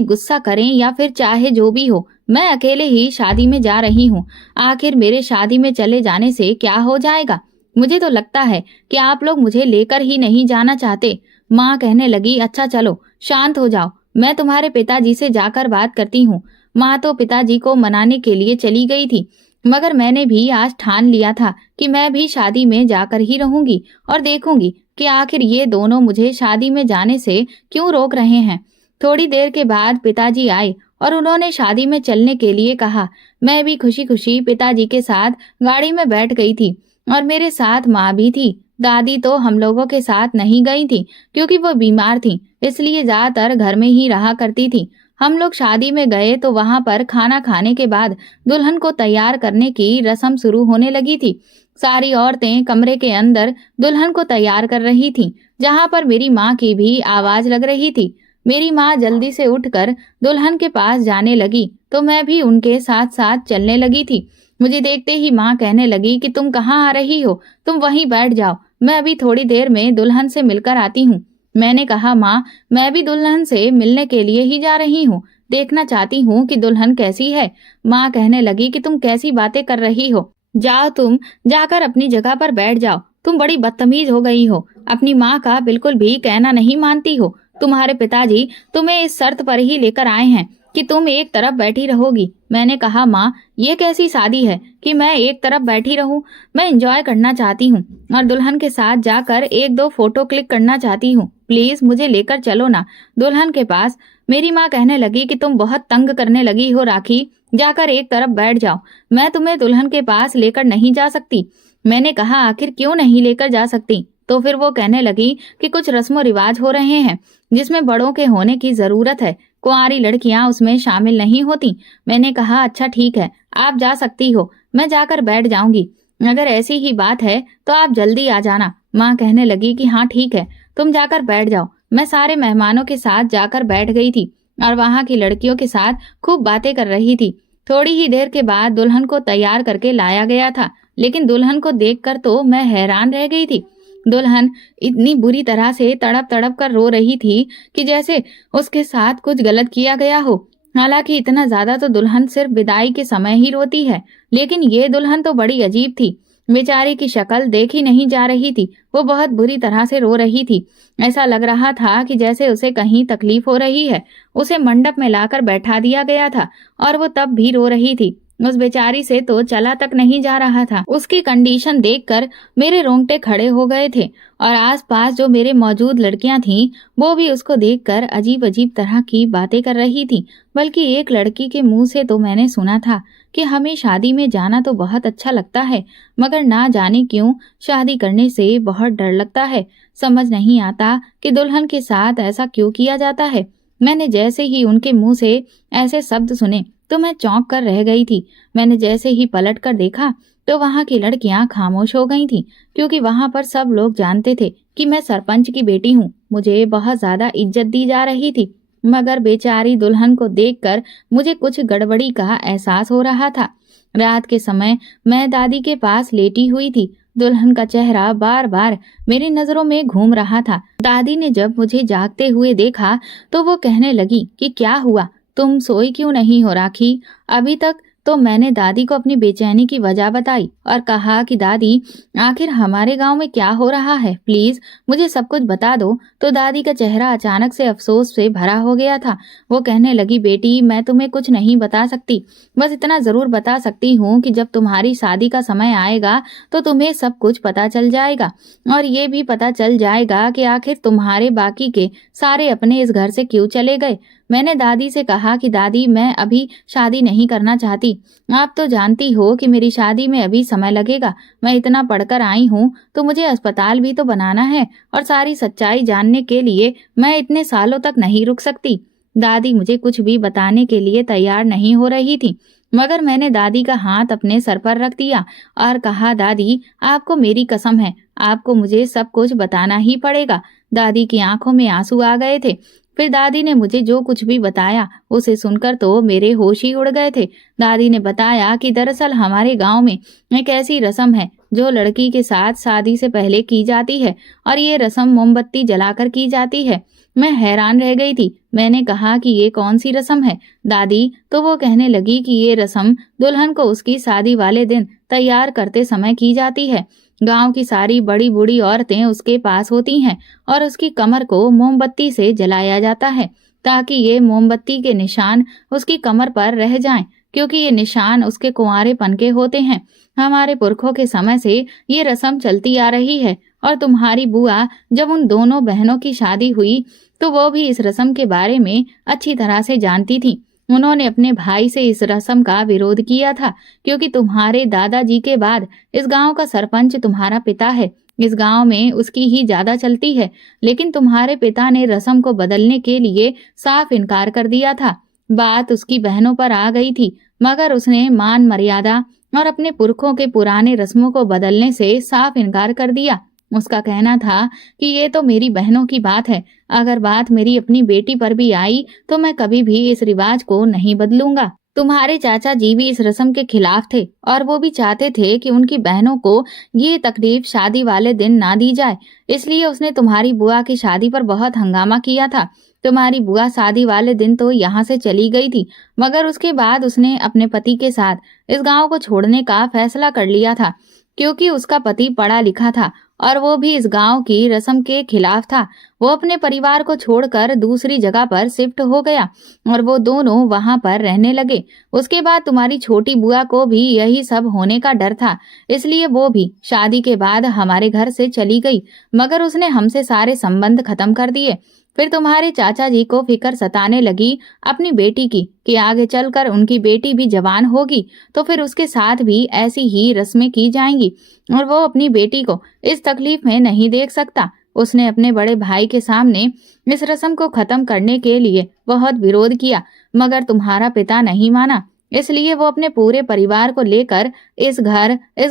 गुस्सा करें या फिर चाहे जो भी हो, मैं अकेले ही शादी में जा रही हूँ। आखिर मेरे शादी में चले जाने से क्या हो जाएगा। मुझे तो लगता है कि आप लोग मुझे लेकर ही नहीं जाना चाहते। माँ कहने लगी, अच्छा चलो शांत हो जाओ, मैं तुम्हारे पिताजी से जाकर बात करती हूँ। माँ तो पिताजी को मनाने के लिए चली गई थी, मगर मैंने भी आज ठान लिया था कि मैं भी शादी में जाकर ही रहूंगी और देखूंगी कि आखिर ये दोनों मुझे शादी में जाने से क्यों रोक रहे हैं। थोड़ी देर के बाद पिताजी आए और उन्होंने शादी में चलने के लिए कहा। मैं भी खुशी खुशी पिताजी के साथ गाड़ी में बैठ गई थी और मेरे साथ माँ भी थी। दादी तो हम लोगों के साथ नहीं गई थी क्योंकि वो बीमार थी, इसलिए ज्यादातर घर में ही रहा करती थी। हम लोग शादी में गए तो वहां पर खाना खाने के बाद दुल्हन को तैयार करने की रस्म शुरू होने लगी थी। सारी औरतें कमरे के अंदर दुल्हन को तैयार कर रही थीं, जहां पर मेरी माँ की भी आवाज लग रही थी। मेरी माँ जल्दी से उठकर दुल्हन के पास जाने लगी तो मैं भी उनके साथ साथ चलने लगी थी। मुझे देखते ही माँ कहने लगी कि तुम कहाँ आ रही हो, तुम वहीं बैठ जाओ, मैं अभी थोड़ी देर में दुल्हन से मिलकर आती हूँ। मैंने कहा, माँ मैं भी दुल्हन से मिलने के लिए ही जा रही हूँ, देखना चाहती हूँ कि दुल्हन कैसी है। माँ कहने लगी कि तुम कैसी बातें कर रही हो, जाओ तुम जाकर अपनी जगह पर बैठ जाओ, तुम बड़ी बदतमीज हो गई हो, अपनी माँ का बिल्कुल भी कहना नहीं मानती हो। तुम्हारे पिताजी तुम्हें इस शर्त पर ही लेकर आए हैं कि तुम एक तरफ बैठी रहोगी। मैंने कहा, माँ ये कैसी शादी है कि मैं एक तरफ बैठी रहूं, मैं एंजॉय करना चाहती हूँ और दुल्हन के साथ जाकर एक दो फोटो क्लिक करना चाहती हूँ, प्लीज मुझे लेकर चलो ना दुल्हन के पास। मेरी माँ कहने लगी कि तुम बहुत तंग करने लगी हो राखी, जाकर एक तरफ बैठ जाओ, मैं तुम्हें दुल्हन के पास लेकर नहीं जा सकती। मैंने कहा, आखिर क्यों नहीं लेकर जा सकती, तो फिर वो कहने लगी कि कुछ रस्मों रिवाज हो रहे हैं जिसमें बड़ों के होने की जरूरत है, कुंवारी लड़कियां उसमें शामिल नहीं होती। मैंने कहा अच्छा ठीक है, आप जा सकती हो, मैं जाकर बैठ जाऊंगी। अगर ऐसी ही बात है तो आप जल्दी आ जाना। माँ कहने लगी कि हाँ ठीक है, तुम जाकर बैठ जाओ। मैं सारे मेहमानों के साथ जाकर बैठ गई थी और वहां की लड़कियों के साथ खूब बातें कर रही थी। थोड़ी ही देर के बाद दुल्हन को तैयार करके लाया गया था, लेकिन दुल्हन को देखकर तो मैं हैरान रह गई थी। दुल्हन इतनी बुरी तरह से तड़प तड़प कर रो रही थी कि जैसे उसके साथ कुछ गलत किया गया हो। हालांकि इतना ज्यादा तो दुल्हन सिर्फ विदाई के समय ही रोती है, लेकिन ये दुल्हन तो बड़ी अजीब थी। बेचारी की शक्ल देखी नहीं जा रही थी, वो बहुत बुरी तरह से रो रही थी। ऐसा लग रहा था कि जैसे उसे कहीं तकलीफ हो रही है। उसे मंडप में लाकर बैठा दिया गया था और वो तब भी रो रही थी। उस बेचारी से तो चला तक नहीं जा रहा था। उसकी कंडीशन देखकर मेरे रोंगटे खड़े हो गए थे और आसपास जो मेरे मौजूद लड़कियां थीं, वो भी उसको देखकर अजीब अजीब तरह की बातें कर रही थी। बल्कि एक लड़की के मुंह से तो मैंने सुना था कि हमें शादी में जाना तो बहुत अच्छा लगता है, मगर ना जाने क्यों शादी करने से बहुत डर लगता है। समझ नहीं आता कि दुल्हन के साथ ऐसा क्यों किया जाता है। मैंने जैसे ही उनके मुंह से ऐसे शब्द सुने तो मैं चौंक कर रह गई थी। मैंने जैसे ही पलट कर देखा तो वहां की लड़कियां खामोश हो गई थी, क्योंकि वहां पर सब लोग जानते थे कि मैं सरपंच की बेटी हूँ। मुझे बहुत ज्यादा इज्जत दी जा रही थी, मगर बेचारी दुल्हन को देखकर मुझे कुछ गड़बड़ी का एहसास हो रहा था। रात के समय मैं दादी के पास लेटी हुई थी। दुल्हन का चेहरा बार बार मेरी नजरों में घूम रहा था। दादी ने जब मुझे जागते हुए देखा तो वो कहने लगी कि क्या हुआ, तुम सोई क्यों नहीं हो राखी? अभी तक तो मैंने दादी को अपनी बेचैनी की वजह बताई और कहा कि दादी, आखिर हमारे गांव में क्या हो रहा है, प्लीज मुझे सब कुछ बता दो। तो दादी का चेहरा अचानक से अफसोस से भरा हो गया था। वो कहने लगी, बेटी मैं तुम्हें कुछ नहीं बता सकती, बस इतना जरूर बता सकती हूँ कि जब तुम्हारी शादी का समय आएगा तो तुम्हें सब कुछ पता चल जाएगा और ये भी पता चल जाएगा कि आखिर तुम्हारे बाकी के सारे अपने इस घर से क्यों चले गए। मैंने दादी से कहा कि दादी मैं अभी शादी नहीं करना चाहती, आप तो जानती हो कि मेरी शादी में अभी समय लगेगा। मैं इतना पढ़कर आई हूँ तो मुझे अस्पताल भी तो बनाना है और सारी सच्चाई जानने के लिए मैं इतने सालों तक नहीं रुक सकती। दादी मुझे कुछ भी बताने के लिए तैयार नहीं हो रही थी, मगर मैंने दादी का हाथ अपने सर पर रख दिया और कहा, दादी आपको मेरी कसम है, आपको मुझे सब कुछ बताना ही पड़ेगा। दादी की आंखों में आंसू आ गए थे। फिर दादी ने मुझे जो कुछ भी बताया उसे सुनकर तो मेरे होश ही उड़ गए थे। दादी ने बताया कि दरअसल हमारे गांव में एक ऐसी रस्म है जो लड़की के साथ शादी से पहले की जाती है और ये रस्म मोमबत्ती जलाकर की जाती है। मैं हैरान रह गई थी। मैंने कहा कि ये कौन सी रस्म है दादी? तो वो कहने लगी कि ये रस्म दुल्हन को उसकी शादी वाले दिन तैयार करते समय की जाती है। गांव की सारी बड़ी बूढ़ी औरतें उसके पास होती हैं और उसकी कमर को मोमबत्ती से जलाया जाता है ताकि ये मोमबत्ती के निशान उसकी कमर पर रह जाएं, क्योंकि ये निशान उसके कुंवारेपन के होते हैं। हमारे पुरखों के समय से ये रस्म चलती आ रही है और तुम्हारी बुआ जब उन दोनों बहनों की शादी हुई तो वो भी इस रस्म के बारे में अच्छी तरह से जानती थी। उन्होंने अपने भाई से इस रस्म का विरोध किया था, क्योंकि तुम्हारे दादाजी के बाद इस गांव का सरपंच तुम्हारा पिता है। इस गांव में उसकी ही ज्यादा चलती है, लेकिन तुम्हारे पिता ने रस्म को बदलने के लिए साफ इनकार कर दिया था। बात उसकी बहनों पर आ गई थी, मगर उसने मान मर्यादा और अपने पुरखों के पुराने रस्मों को बदलने से साफ इनकार कर दिया। उसका कहना था कि ये तो मेरी बहनों की बात है, अगर बात मेरी अपनी बेटी पर भी आई तो मैं कभी भी इस रिवाज को नहीं बदलूंगा। तुम्हारे चाचा जी भी इस रस्म के खिलाफ थे और वो भी चाहते थे कि उनकी बहनों को ये तकलीफ शादी वाले दिन ना दी जाए, इसलिए उसने तुम्हारी बुआ की शादी पर बहुत हंगामा किया था। तुम्हारी बुआ शादी वाले दिन तो यहाँ से चली गई थी, मगर उसके बाद उसने अपने पति के साथ इस गांव को छोड़ने का फैसला कर लिया था, क्योंकि उसका पति पढ़ा लिखा था और वो भी इस गांव की रस्म के खिलाफ था। वो अपने परिवार को छोड़कर दूसरी जगह पर शिफ्ट हो गया और वो दोनों वहां पर रहने लगे। उसके बाद तुम्हारी छोटी बुआ को भी यही सब होने का डर था, इसलिए वो भी शादी के बाद हमारे घर से चली गई, मगर उसने हमसे सारे संबंध खत्म कर दिए। फिर तुम्हारे चाचा जी को फिक्र सताने लगी अपनी बेटी की कि आगे चलकर उनकी बेटी भी जवान होगी तो फिर उसके साथ भी ऐसी ही रस्में की जाएंगी और वो अपनी बेटी को इस तकलीफ में नहीं देख सकता। उसने अपने बड़े भाई के सामने इस रस्म को खत्म करने के लिए बहुत विरोध किया, मगर तुम्हारा पिता नहीं माना। इसलिए वो अपने पूरे परिवार को लेकर इस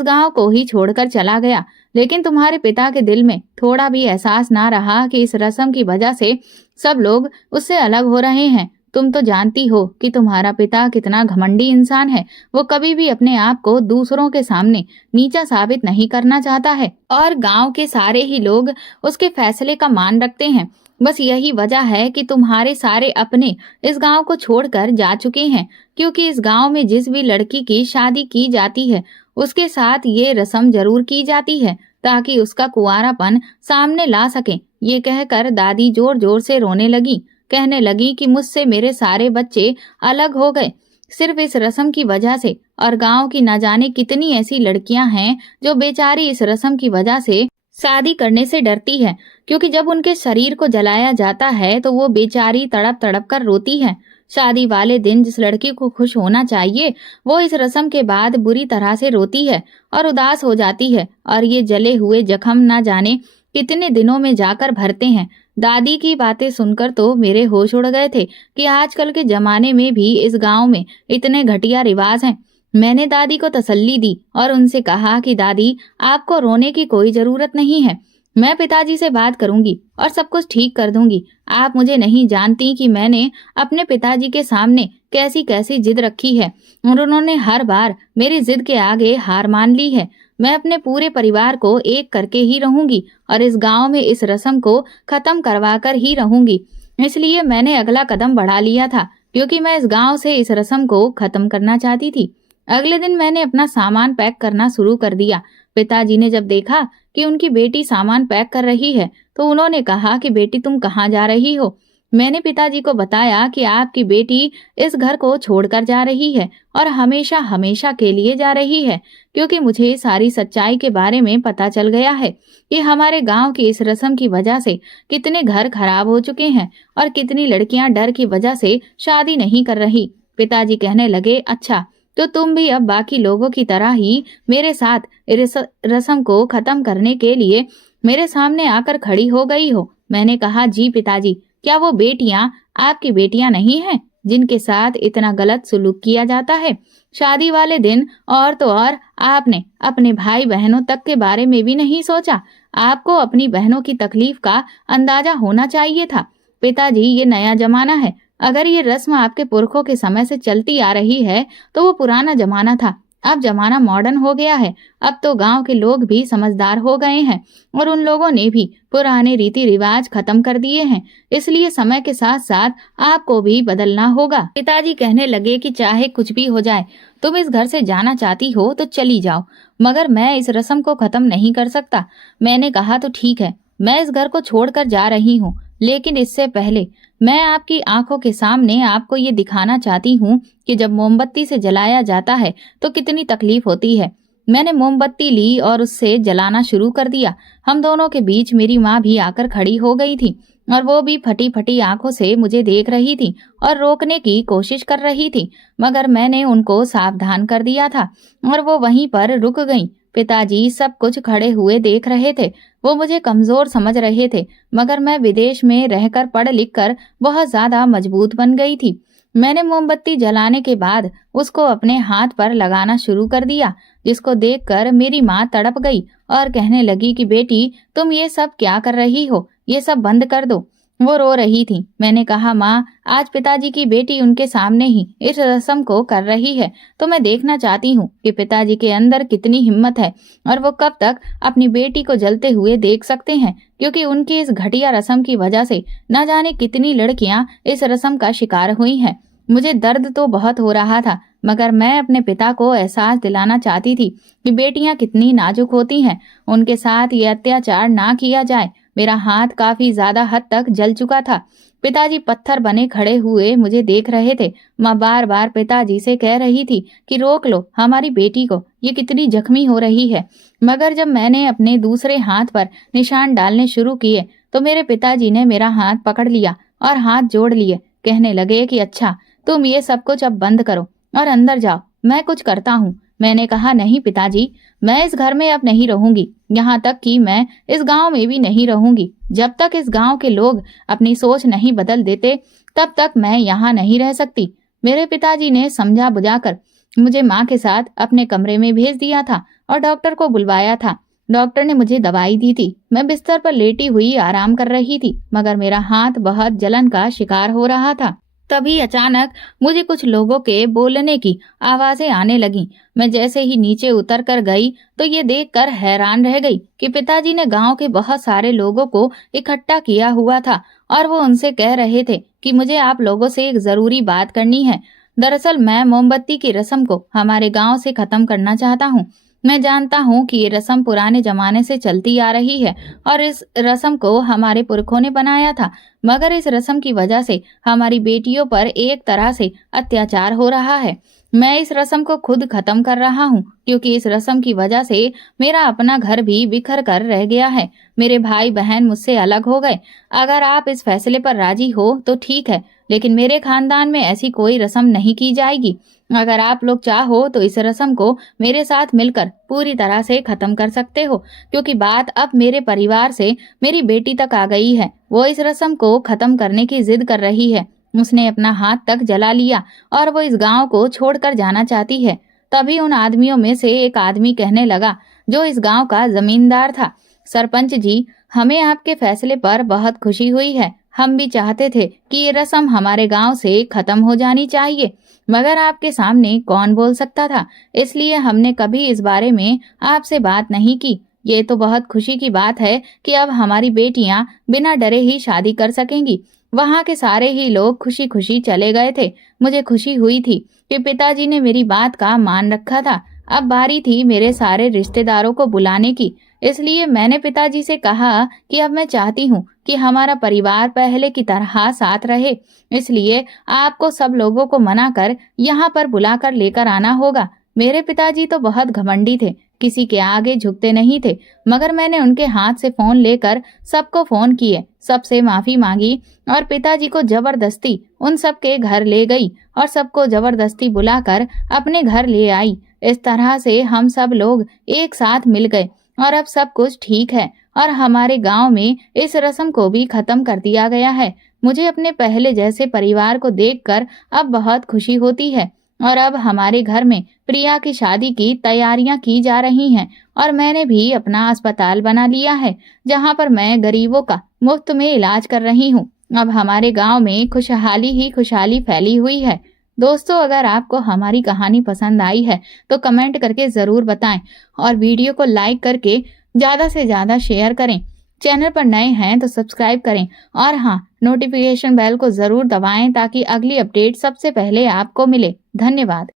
गांव को ही छोड़कर चला गया। लेकिन तुम्हारे पिता के दिल में थोड़ा भी एहसास ना रहा कि इस रस्म की वजह से सब लोग उससे अलग हो रहे हैं। तुम तो जानती हो कि तुम्हारा पिता कितना घमंडी इंसान है। वो कभी भी अपने आप को दूसरों के सामने नीचा साबित नहीं करना चाहता है और गांव के सारे ही लोग उसके फैसले का मान रखते हैं। बस यही वजह है कि तुम्हारे सारे अपने इस गांव को छोड़कर जा चुके हैं, क्योंकि इस गांव में जिस भी लड़की की शादी की जाती है उसके साथ ये रस्म जरूर की जाती है ताकि उसका कुंवारापन सामने ला सके। ये कहकर दादी जोर जोर से रोने लगी, कहने लगी कि मुझसे मेरे सारे बच्चे अलग हो गए सिर्फ इस रस्म की वजह से, और गांव की न जाने कितनी ऐसी लड़कियां हैं जो बेचारी इस रस्म की वजह से शादी करने से डरती है, क्योंकि जब उनके शरीर को जलाया जाता है तो वो बेचारी तड़प तड़प कर रोती है। शादी वाले दिन जिस लड़की को खुश होना चाहिए वो इस रस्म के बाद बुरी तरह से रोती है और उदास हो जाती है, और ये जले हुए जख्म न जाने कितने दिनों में जाकर भरते हैं। दादी की बातें सुनकर तो मेरे होश उड़ गए थे कि आजकल के जमाने में भी इस गांव में इतने घटिया रिवाज हैं। मैंने दादी को तसल्ली दी और उनसे कहा कि दादी, आपको रोने की कोई जरूरत नहीं है। मैं पिताजी से बात करूंगी और सब कुछ ठीक कर दूंगी। आप मुझे नहीं जानती कि मैंने अपने पिताजी के सामने कैसी कैसी जिद रखी है और उन्होंने हर बार मेरी जिद के आगे हार मान ली है। मैं अपने पूरे परिवार को एक करके ही रहूंगी और इस गांव में इस रस्म को खत्म करवा कर ही रहूंगी। इसलिए मैंने अगला कदम बढ़ा लिया था, क्योंकि मैं इस गांव से इस रस्म को खत्म करना चाहती थी। अगले दिन मैंने अपना सामान पैक करना शुरू कर दिया। पिताजी ने जब देखा कि उनकी बेटी सामान पैक कर रही है तो उन्होंने कहा कि बेटी, तुम कहाँ जा रही हो? मैंने पिताजी को बताया कि आपकी बेटी इस घर को छोड़कर जा रही है और हमेशा हमेशा के लिए जा रही है, क्योंकि मुझे सारी सच्चाई के बारे में पता चल गया है कि हमारे गांव की इस रस्म की वजह से कितने घर खराब हो चुके हैं और कितनी लड़कियां डर की वजह से शादी नहीं कर रही। पिताजी कहने लगे, अच्छा, तो तुम भी अब बाकी लोगों की तरह ही मेरे साथ रस्म को खत्म करने के लिए मेरे सामने आकर खड़ी हो गई हो? मैंने कहा, जी पिताजी। क्या वो बेटियां आपकी बेटियां नहीं हैं जिनके साथ इतना गलत सुलूक किया जाता है? शादी वाले दिन और तो और आपने अपने भाई बहनों तक के बारे में भी नहीं सोचा। आपको अपनी बहनों की तकलीफ का अंदाजा होना चाहिए था। पिताजी, ये नया जमाना है। अगर ये रस्म आपके पुरखों के समय से चलती आ रही है तो वो पुराना जमाना था। अब जमाना मॉडर्न हो गया है। अब तो गांव के लोग भी समझदार हो गए हैं और उन लोगों ने भी पुराने रीति रिवाज खत्म कर दिए हैं। इसलिए समय के साथ साथ आपको भी बदलना होगा। पिताजी कहने लगे कि चाहे कुछ भी हो जाए, तुम इस घर से जाना चाहती हो तो चली जाओ, मगर मैं इस रस्म को खत्म नहीं कर सकता। मैंने कहा, तो ठीक है, मैं इस घर को छोड़कर जा रही हूँ, लेकिन इससे पहले मैं आपकी आंखों के सामने आपको ये दिखाना चाहती हूँ कि जब मोमबत्ती से जलाया जाता है तो कितनी तकलीफ होती है। मैंने मोमबत्ती ली और उससे जलाना शुरू कर दिया। हम दोनों के बीच मेरी माँ भी आकर खड़ी हो गई थी और वो भी फटी फटी आंखों से मुझे देख रही थी और रोकने की कोशिश कर रही थी, मगर मैंने उनको सावधान कर दिया था और वो वहीं पर रुक गईं। पिताजी सब कुछ खड़े हुए देख रहे थे। वो मुझे कमजोर समझ रहे थे, मगर मैं विदेश में रहकर पढ़ लिख कर बहुत ज्यादा मजबूत बन गई थी। मैंने मोमबत्ती जलाने के बाद उसको अपने हाथ पर लगाना शुरू कर दिया, जिसको देखकर मेरी माँ तड़प गई और कहने लगी कि बेटी, तुम ये सब क्या कर रही हो? ये सब बंद कर दो। वो रो रही थी। मैंने कहा, माँ, आज पिताजी की बेटी उनके सामने ही इस रस्म को कर रही है, तो मैं देखना चाहती हूँ कि पिताजी के अंदर कितनी हिम्मत है और वो कब तक अपनी बेटी को जलते हुए देख सकते हैं, क्योंकि उनकी इस घटिया रस्म की वजह से न जाने कितनी लड़कियां इस रस्म का शिकार हुई हैं। मुझे दर्द तो बहुत हो रहा था, मगर मैं अपने पिता को एहसास दिलाना चाहती थी कि बेटियां कितनी नाजुक होती हैं, उनके साथ ये अत्याचार ना किया जाए। मेरा हाथ काफी ज्यादा हद तक जल चुका था। पिताजी पत्थर बने खड़े हुए मुझे देख रहे थे। माँ बार बार पिताजी से कह रही थी कि रोक लो हमारी बेटी को, ये कितनी जख्मी हो रही है। मगर जब मैंने अपने दूसरे हाथ पर निशान डालने शुरू किए तो मेरे पिताजी ने मेरा हाथ पकड़ लिया और हाथ जोड़ लिए। कहने लगे कि अच्छा, तुम ये सब कुछ अब बंद करो और अंदर जाओ, मैं कुछ करता हूँ। मैंने कहा नहीं पिताजी, मैं इस घर में अब नहीं रहूंगी, यहाँ तक कि मैं इस गांव में भी नहीं रहूंगी। जब तक इस गांव के लोग अपनी सोच नहीं बदल देते तब तक मैं यहाँ नहीं रह सकती। मेरे पिताजी ने समझा बुझाकर मुझे माँ के साथ अपने कमरे में भेज दिया था और डॉक्टर को बुलवाया था। डॉक्टर ने मुझे दवाई दी थी। मैं बिस्तर पर लेटी हुई आराम कर रही थी, मगर मेरा हाथ बहुत जलन का शिकार हो रहा था। तभी अचानक मुझे कुछ लोगों के बोलने की आवाजें आने लगीं। मैं जैसे ही नीचे उतर कर गई तो ये देखकर हैरान रह गई कि पिताजी ने गांव के बहुत सारे लोगों को इकट्ठा किया हुआ था और वो उनसे कह रहे थे कि मुझे आप लोगों से एक जरूरी बात करनी है। दरअसल मैं मोमबत्ती की रस्म को हमारे गांव से खत्म करना चाहता हूँ। मैं जानता हूँ कि ये रस्म पुराने जमाने से चलती आ रही है और इस रस्म को हमारे पुरखों ने बनाया था, मगर इस रस्म की वजह से हमारी बेटियों पर एक तरह से अत्याचार हो रहा है। मैं इस रस्म को खुद खत्म कर रहा हूँ क्योंकि इस रस्म की वजह से मेरा अपना घर भी बिखर कर रह गया है। मेरे भाई बहन मुझसे अलग हो गए। अगर आप इस फैसले पर राजी हो तो ठीक है, लेकिन मेरे खानदान में ऐसी कोई रस्म नहीं की जाएगी। अगर आप लोग चाहो तो इस रस्म को मेरे साथ मिलकर पूरी तरह से खत्म कर सकते हो, क्योंकि बात अब मेरे परिवार से मेरी बेटी तक आ गई है। वो इस रस्म को खत्म करने की जिद कर रही है। उसने अपना हाथ तक जला लिया और वो इस गांव को छोड़कर जाना चाहती है। तभी उन आदमियों में से एक आदमी कहने लगा, जो इस गांव का जमींदार था, सरपंच जी, हमें आपके फैसले पर बहुत खुशी हुई है। हम भी चाहते थे कि ये रस्म हमारे गांव से खत्म हो जानी चाहिए, मगर आपके सामने कौन बोल सकता था, इसलिए हमने कभी इस बारे में आपसे बात नहीं की। ये तो बहुत खुशी की बात है कि अब हमारी बेटियां बिना डरे ही शादी कर सकेंगी। वहां के सारे ही लोग खुशी खुशी चले गए थे। मुझे खुशी हुई थी कि पिताजी ने मेरी बात का मान रखा था। अब बारी थी मेरे सारे रिश्तेदारों को बुलाने की, इसलिए मैंने पिताजी से कहा कि अब मैं चाहती हूँ कि हमारा परिवार पहले की तरह साथ रहे, इसलिए आपको सब लोगों को मनाकर यहाँ पर बुलाकर लेकर आना होगा। मेरे पिताजी तो बहुत घमंडी थे, किसी के आगे झुकते नहीं थे, मगर मैंने उनके हाथ से फोन लेकर सबको फोन किए, सबसे माफी मांगी और पिताजी को जबरदस्ती उन सबके घर ले गई और सबको जबरदस्ती बुलाकर अपने घर ले आई। इस तरह से हम सब लोग एक साथ मिल गए और अब सब कुछ ठीक है और हमारे गांव में इस रस्म को भी खत्म कर दिया गया है। मुझे अपने पहले जैसे परिवार को देखकर अब बहुत खुशी होती है और अब हमारे घर में प्रिया की शादी की तैयारियां की जा रही हैं और मैंने भी अपना अस्पताल बना लिया है, जहां पर मैं गरीबों का मुफ्त में इलाज कर रही हूँ। अब हमारे गांव में खुशहाली ही खुशहाली फैली हुई है। दोस्तों, अगर आपको हमारी कहानी पसंद आई है तो कमेंट करके जरूर बताएं और वीडियो को लाइक करके ज्यादा से ज्यादा शेयर करें। चैनल पर नए हैं तो सब्सक्राइब करें और हाँ, नोटिफिकेशन बेल को जरूर दबाएं ताकि अगली अपडेट सबसे पहले आपको मिले। धन्यवाद।